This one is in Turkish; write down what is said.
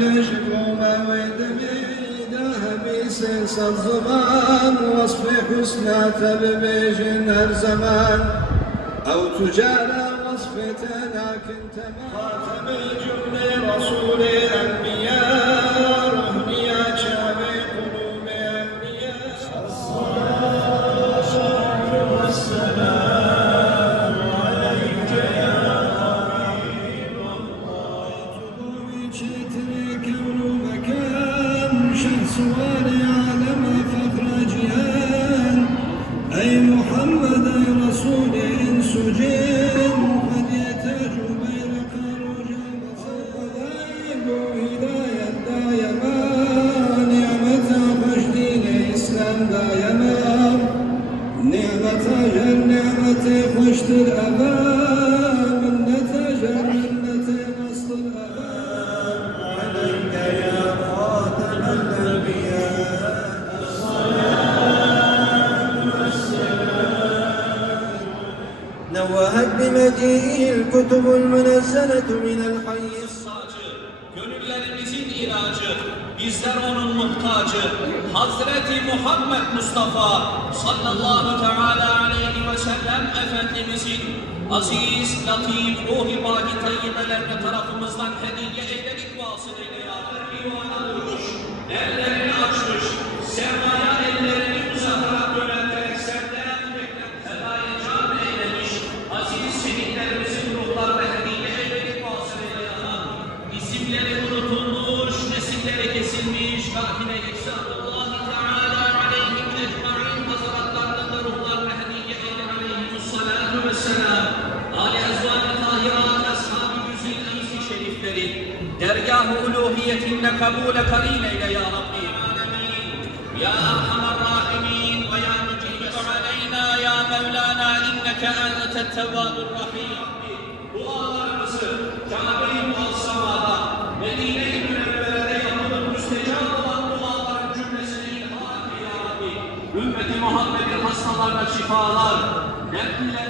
كشف موعد ميده بيسس الزمان وصف حسناته ببيجن هر زمان أو تجارى وصفته لكن تمام خاتم الجمل رسول الأنبياء رهنيا شامي قلوب أنبياء الصلاة والسلام عليك يا حبيب الله تضوي كون مكان شخص والي عالم فخر أجيال أي محمد أي رسول إنس جن قد يتاج بيرق رجال صدق هداية دايما نعمة خشدين إسلام دايما نعمة أجل نعمة خشد الأبان منة أجل منة نصر الأبان عليك يا خاتم الأنبياء نوهت بمجيئه الكتب المنزلة من الحي الصاعد gönüllerimizin ilacı, bizler onun muhtacı, Hazreti Muhammed Mustafa sallallahu teala aleyhi ve sellem Efendimizin aziz, latif, ruh-i bâki tayyibelerine tarafımızdan hediye eyledik vasıtayla ya Rabbi. Ellerini açmış, semaya ellerini uzatarak yönelterek senden fedaya can eylemiş, aziz şehitlerimizin ruhlarına hediye eyledik vasıtayla ya Rabbi. İsimleri unutulmuş, nesilleri kesilmiş, kâhine yekşâdullâhi teâlâ aleyhim ecma'in hazaratlarının da ruhlarına hediye eyle aleyhimussalâtu vesselâm. Ali ezvâl-i tahirat, ashâb-ı güzil iyisi şerifleri, dergâh-ı uluhiyetinle kabûle karîn eyle ya Rabbi. Ya Erhamer Rahimin ve ya Mücib aleyna ya Mevlana inneke entet tevvâbur rahîm. Dualarımızı Kâbe-i Muazzama'da, Medine-i Münevvere'de yapılıp müstecab olan duaların cümlesine ilhak ya Rabbi. Ümmeti Muhammed'in hastalarına şifalar, dertlilerine